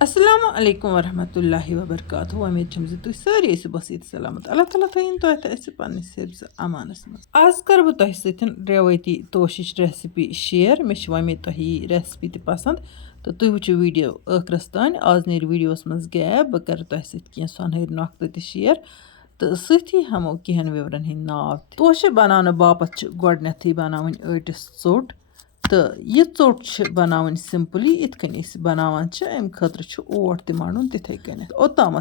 Assalamu alaikum warahmatullahi wabarakatuh. उम्मीद छम तुम सारी बस सलामत अल्लाह ताला थन तुह पन्नस हिफ्ज़ अमानस मज आज कर बह तुह सतन रेवती तोशिश रेसिपी शेयर मे वमे तुह यह रेसिपी त पसंद तो तुह वुचो वीडियो आखरस तान आज नीर वीडियोस मज गैप बह कर तुह सह सोनहर नक्त त शेयर तो सही हमो कहन विवरन हंद नाव तोश बनाने बापत गोडनेथ बनावन आटिस ोट तो यह ोट बनावन सिंपली इत कन बनावान अम खतर ओट त मड़न तिथे कन ओतम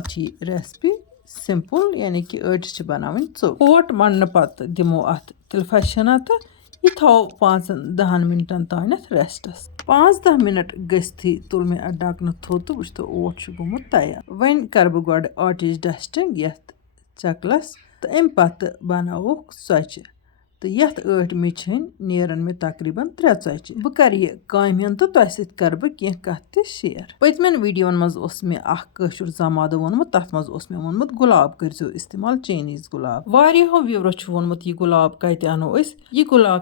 रेसिपी सिंपल यानी कि आटिस बनावन ोट ओट मड़न पत दिमो अत तिलफशना तो यह थो 5-10 मिनटन तान रेस्टस 5-10 मिनट गस्थी तुल मे डकन थो तो वुच तो ओट गोमुत तैयार वन कर बह गो आटिच डस्टिंग यथ चकलस तो अम पत बनावुक ोचि तो यथ आट मिछन नेरन मे तकरीबन 3 ोचि बह कर यह कामन तो तुह सत कर बह कह कथ शेयर पतमन वीडियोन मज मे कशुर जमाद वोनमुत तथ मज मे वोनमुत गुलाब करो इस्तेमाल चाइनीज गुलाब वारियो व्यूवरो वोनमुत यह गुलाब कत अनो यह गुलाब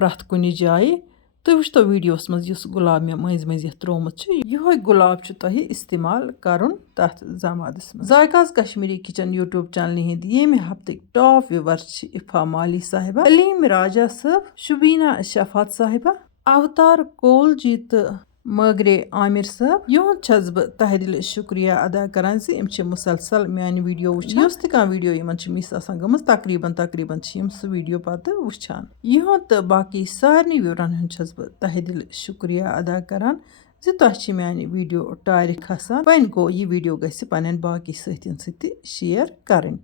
प्रथ कुन जाय तुह वुच तो वीडियोस मज गुलाब मे मज मज त्रोमुत यह गुलाब तुह इस्तेमाल करुन तथ जमादस मज जायकाज कश्मीरी किचन यूट्यूब चैनल हिंद येमि हफ्तक टॉप व्यूवर इफा माली साहिबा अलीम राजा साहब शुबीना शफात साहिबा अवतार कोल जी तो मगरे आमिर साहब युद छस बह तह दिल शुक्रिया अदा करान ज मुसलसल मान वीडियो वुचान युस त वीडियो इन मिस गमज तकरीबन सह वीडियो पत वुचान युद तो बाकी सारे व्यूरन हूं छस बह तह दिल शुक्रिया अदा करान ज तुह मान वीडियो टार खसान वन गो यह वीडियो गि पन बाकी साथियन सत शेयर करें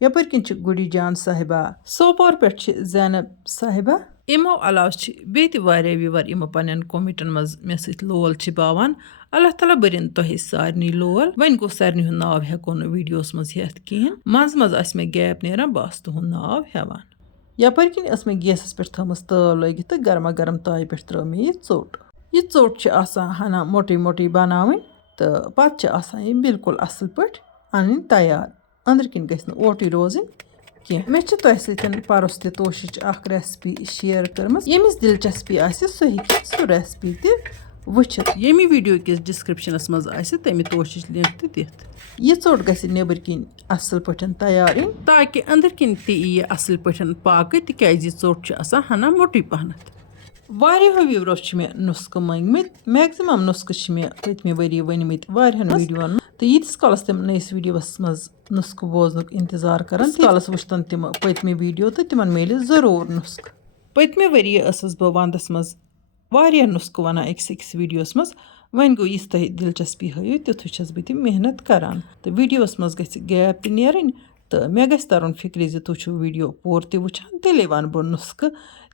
यपर किन गुडी जान साहिबा सोपोर पे जैनब साहिबा इमो अलाव व्यूवर इमो पन कमेंटन मज मे सत लोल बावान अल्लाह ताला बरिन तुह सारे लोल वन गो सारे हूं नाव हेको वीडियोस मज हेत कहें मज मज मे गैप नेरान बस तुहद नाव हेवान यपर किन मे गैसस पे थमस तव लगित तो गर्मा गर्म ताय पे त्रो मे यह ोट हना मोटी मोटी बनावन तो पत यह बिल्कुल असल पे अन तैयार अंदर किन गि ओटी रोजन कह मे तुह सतन परस तोशिच रेसिपी शेयर कर्म यमिस दिलचस्पी सह सह रेसिपी तचित यमी वीडियो किस डिस्क्रिप्शनस मज तमि तोशिच लिंक तो दिथ यह ोट गि नेबर किन असल पे तैयार इन ताकि अंदर किन ती असल पे पाक तिकाज यह ोट हना मोटी पहनत वारियो व्यूवरो मे नुस्ख मंगमित मैक्सिमम नुस्ख मे पतमे वरी वनमित वारियन वीडियोन तो यीतिस कालस तम नयस वीडियोस मज नुस्ख बोजनुक इंतजार करन कालस वुचतन तम पतमे वीडियो तो तिमन मेल जरूर नुस्ख पतमे वरी असस बह वंदस मज वारिया नुस्ख वना अकिस वीडियोस मज वन गो यिस तुह दिलचस्पी हयु तिथु छस बह तम मेहनत करान तो वीडियोस मज गि गैप त नेरन तो मे गि तरन फिक्र ज तुह वीडियो पूर त वुचान तेले वन बह नुस्ख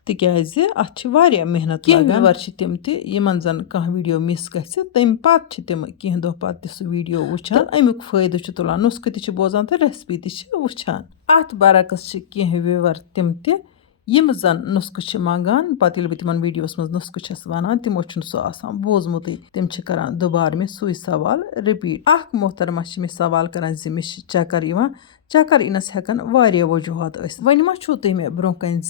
तिकाज अत मेहनत व्यूवर तम तमन जन कह वीडियो मिस गि तम पत तम कह दह पत सह वीडियो वुचान अमुक फायदे तुलान नुस्ख त बोजान तो रेसिपी त वुचान अत बरकस कह व्यूवर तम यम जन नुस्ख मंगान पत बह तिमन वीडियोस मज नुस्ख वनान तमो सह बोजमुत तम करान दोबार मे सुई सवाल रिपीट अख मोहतरमा मे सवाल करान मे चक्कर इनस हेकन वारिया वजूहत वन मा छो तुह मे ब्रोह कन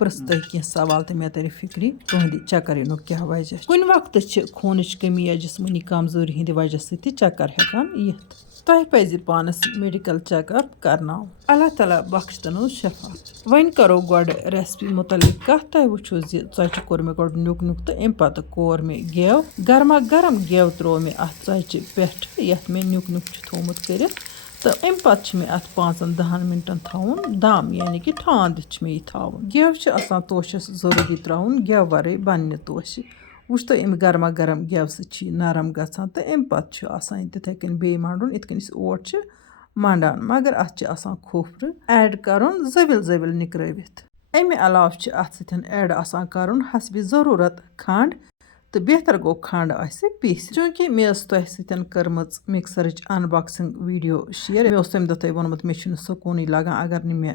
पृस तुह कह सवाल तो मे तर फिक्री तुहद चक्कर इन क्या वजह कुन वक्त खूनच कमी या जिस्मनी कमजोरी हंद वजह सह चक्कर हेकान यिथ तुह पज पानस मेडिकल चेकअप करना अल्लाह ताला बख्श तनो शफा वन करो गोड रेसिपी मुतलिक कथ तुह वुचो ोचि कोर मे गोड नुक नुक तो अम पत कोर मे गेव गर्मा गर्म गेव त्रो मे अत ोचि पे यथ मे नुक नुक थोमुत कर तो अम पत मे अत 5-10 मिनटन थवन दम यानी कि ठान दिथ मे थवन गेव तोशस जरूरी त्राउन गेव वरे बन तोश वुच तो अम गर्मा गर्म गेव सह नरम गसान तो अम पत तिथे कन बे मंडन इत कन ओट मंडान मगर अत खोफ्र ऐड करन जविल जविल निकरवित अमे अलाव अत सतन ऐड करन हसबि ज़रूरत खंड तो बेहतर गो खंड पीस चूंकि मे तुह सतन कर्म मिक्सरच अनबॉक्सिंग वीडियो शेयर मे तम दह तुह वोनमुत मे सुकून लगान अगर न मे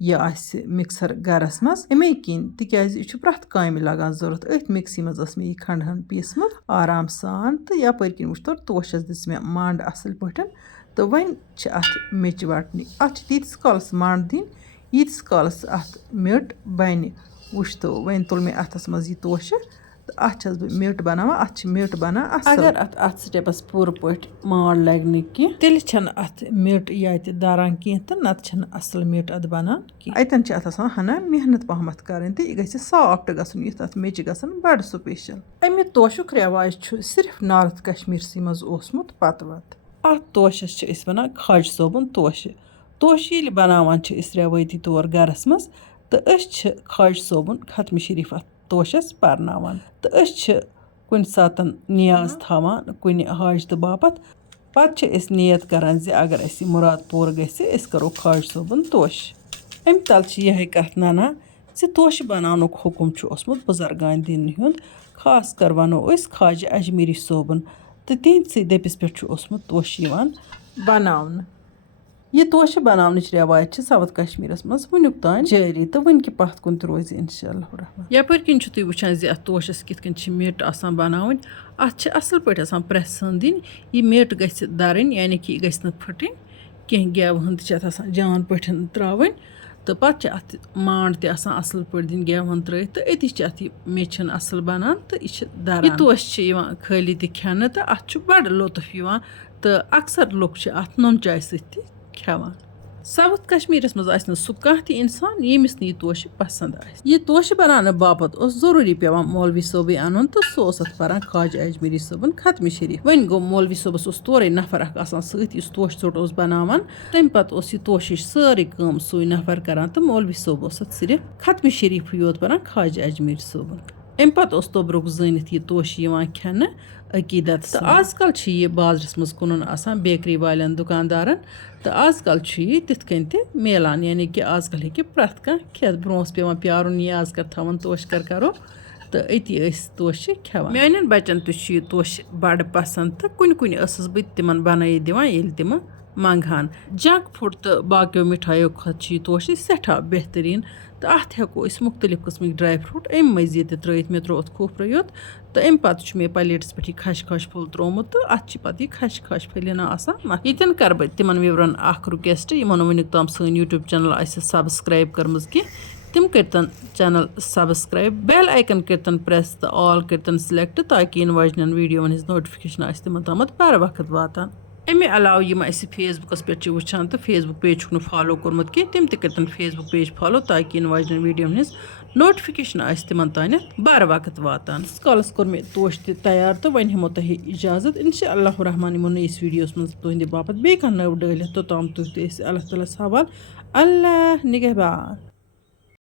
यह मिक्सर गरस मज अमे किन तिकाज यह प्रथ काम लगान जरूरत अथ मिक्सी मज मे यह खंड हन पीसमुत आराम सान तो यपर किन वुच तो तोशस दिस मे मंड असल पे तो वन अत मेच वटन अत तीस कालस मंड दिन यीतिस कालस अत मिट बन वुच तो वन तुल मे अथस मज यह तोश تہٕ اَتھ چھَس بہٕ میٚٹ بَناوان اَتھ چھِ میٚٹ بَنان اَصٕل اگر اَتھ سِٹٮ۪پَس پوٗرٕ پٲٹھۍ ماڈ لَگہِ نہٕ کینٛہہ تیٚلہِ چھَنہٕ اَتھ میٚٹ ییٚتہِ دَران کینٛہہ تہٕ نَتہٕ چھَنہٕ اَصٕل میٚٹ اَتھ بَنان کینٛہہ اَتٮ۪ن چھِ اَتھ آسان ہَنا محنت پَہمَتھ کَرٕنۍ تہٕ یہِ گژھِ سافٹ گژھُن یُتھ اَتھ میٚچہِ گژھن بَڑٕ سُپیشَل اَمہِ توشُک رٮ۪واج چھُ صرف نارٕتھ کشمیٖرسٕے منٛز اوسمُت پَتہٕ وَتہٕ اَتھ توشَس چھِ أسۍ وَنان خاجہِ صٲبُن توشہٕ توشہٕ ییٚلہِ بَناوان چھِ أسۍ رٮ۪وٲیتی طور گَرَس منٛز تہٕ أسۍ چھِ خاجہِ صٲبُن ختمہِ شریٖف اَتھ توشَس پَرناوان تہٕ أسۍ چھِ کُنہِ ساتہٕ نیاز تھاوان کُنہِ حاجتہٕ باپَتھ پَتہٕ چھِ أسۍ نِیت کَران زِ اگر اَسہِ یہِ مُراد پوٗرٕ گژھِ أسۍ کَرو خاجہِ صٲبُن توشہٕ اَمہِ تَل چھِ یِہوٚے کَتھ نَنان زِ توشہٕ بَناونُک حُکُم چھُ اوسمُت بُزرگانہِ دیٖنہٕ ہُنٛد خاص کر وَنو أسۍ خاجہِ اجمیری صٲبُن تہٕ تِہنٛدسٕے دٔپِس پٮ۪ٹھ چھُ اوسمُت توشہٕ یِوان بَناونہٕ یہِ توشہٕ بَناونٕچ رٮ۪واج چھِ ساوُتھ کشمیٖرَس منٛز وٕنیُک تانۍ جٲری تہٕ وٕنکہِ پَتھ کُن تہِ روزِ اِنشاء اللہ رحمان یَپٲرۍ کِنۍ چھُ تُہۍ وٕچھان زِ اَتھ توشَس کِتھ کٔنۍ چھِ میٚٹ آسان بَناوٕنۍ اَتھ چھِ اَصٕل پٲٹھۍ آسان پرٛٮ۪س ہٕن دِنۍ یہِ میٚٹ گژھِ دَرٕنۍ یعنی کہِ یہِ گژھِ نہٕ پھٕٹٕنۍ کینٛہہ گٮ۪وٕ ہٕن تہِ چھِ اَتھ آسان جان پٲٹھۍ ترٛاوٕنۍ تہٕ پَتہٕ چھِ اَتھ مانٛڈ تہِ آسان اَصٕل پٲٹھۍ دِنۍ گٮ۪وٕ ہٕن ترٛٲیِتھ تہٕ أتی چھِ اَتھ یہِ میٚچھَن اَصٕل بَنان تہٕ یہِ چھِ دَران یہِ توشہٕ چھِ یِوان خٲلی تہِ کھٮ۪نہٕ تہٕ اَتھ چھُ بَڑٕ لُطف یِوان تہٕ اَکثر لُکھ چھِ اَتھ نُن چاے سۭتۍ تہِ کھٮ۪وان ساوُتھ کشمیٖرَس منٛز آسہِ نہٕ سُہ کانٛہہ تہِ اِنسان ییٚمِس نہٕ یہِ توشہٕ پَسنٛد آسہِ یہِ توشہٕ بَناونہٕ باپَتھ اوس ضروٗری پٮ۪وان مولوی صٲبٕے اَنُن تہٕ سُہ اوس اَتھ پَران خاجہِ اجمیری صٲبُن ختمہِ شریٖف وۄنۍ گوٚو مولوی صٲبَس اوس تورَے نفر اَکھ آسان سۭتۍ یُس توشہٕ ژوٚٹ اوس بَناوان تَمہِ پَتہٕ اوس یہِ توشِچ سٲرٕے کٲم سُے نفر کَران تہٕ مولوی صٲب اوس اَتھ صرف ختمہِ شریٖفٕے یوت پَران خاجہِ اجمیری صٲبُن اَمہِ پَتہٕ اوس توٚبرُک زٲنِتھ یہِ توشہٕ یِوان کھٮ۪نہٕ عقیٖدت تہٕ آز کَل چھِ یہِ بازرَس منٛز کٕنُن آسان بیکری والٮ۪ن دُکاندارَن تہٕ آز کَل چھُ یہِ تِتھ کٔنۍ تہِ میلان یعنی کہِ آز کَل ہیٚکہِ پرٛٮ۪تھ کانٛہہ کھٮ۪تھ برونٛہہ اوس پٮ۪وان پیارُن یہِ آز کَر تھاوان توشہٕ کَر کَرو تہٕ أتی ٲسۍ توشہٕ کھٮ۪وان میٛانٮ۪ن بَچَن تہِ چھُ یہِ توشہٕ بَڑٕ پَسنٛد تہٕ کُنہِ کُنہِ ٲسٕس بہٕ تہِ تِمَن بَنٲیِتھ دِوان ییٚلہِ تِمہٕ منٛگہٕ ہَن جنٛک فُڈ تہٕ باقیو مِٹھایو کھۄتہٕ چھِ یہِ توشہٕ سٮ۪ٹھاہ بہتریٖن تہٕ اَتھ ہٮ۪کو أسۍ مختلف قٕسمٕکۍ ڈرٛاے فرٛوٗٹ اَمہِ مٔزیٖد تہِ ترٛٲیِتھ مےٚ ترٛوو اَتھ کھوٗپرٕ یوت تہٕ اَمہِ پَتہٕ چھُ مےٚ پَلیٹَس پٮ۪ٹھ یہِ خَش پھوٚل ترٛوومُت تہٕ اَتھ چھِ پَتہٕ یہِ خَش پھٔلۍ ہنا آسان ییٚتٮ۪ن کَرٕ بہٕ تِمَن وِورَن اَکھ رِکوٮ۪سٹ یِمو نہٕ وٕنیُک تام سٲنۍ یوٗٹیوٗب چَنَل آسہِ سَبسکرایب کٔرمٕژ کینٛہہ تِم کٔرۍتَن چَنَل سَبسکرایب بیل آیکَن کٔرۍتَن پرٛٮ۪س تہٕ آل کٔرۍتَن سِلٮ۪کٹ تاکہِ یِنہٕ واجنٮ۪ن ویٖڈیووَن ہِنٛز نوٹِفِکیشَن آسہِ تِمَن تامَتھ بَرٕ وقت واتان اَمہِ علاوٕ یِم اَسہِ فیس بُکَس پٮ۪ٹھ چھِ وٕچھان تہٕ فیس بُک پیج چھُکھ نہٕ فالو کوٚرمُت کینٛہہ تِم تہِ کٔرۍتَن فیس بُک پیج فالو تاکہِ یِنہٕ واجنٮ۪ن ویٖڈیووَن ہِنٛز نوٹِفِکیشَن آسہِ تِمَن تانٮ۪تھ بَرٕ وقت واتان ییٖتِس کالَس کوٚر مےٚ توشہٕ تہِ تیار تہٕ وۄنۍ ہٮ۪مو تۄہہِ اِجازت اِنشاء اللہ رحمان یِمو نٔیِس ویٖڈیوَس منٛز تُہٕنٛدِ باپَتھ بیٚیہِ کانٛہہ نٔو ڈٲلِتھ توٚتام تُہۍ تہِ ٲسۍ اللہ تعالیٰ ہَس حوالہٕ اللہ نِگہبان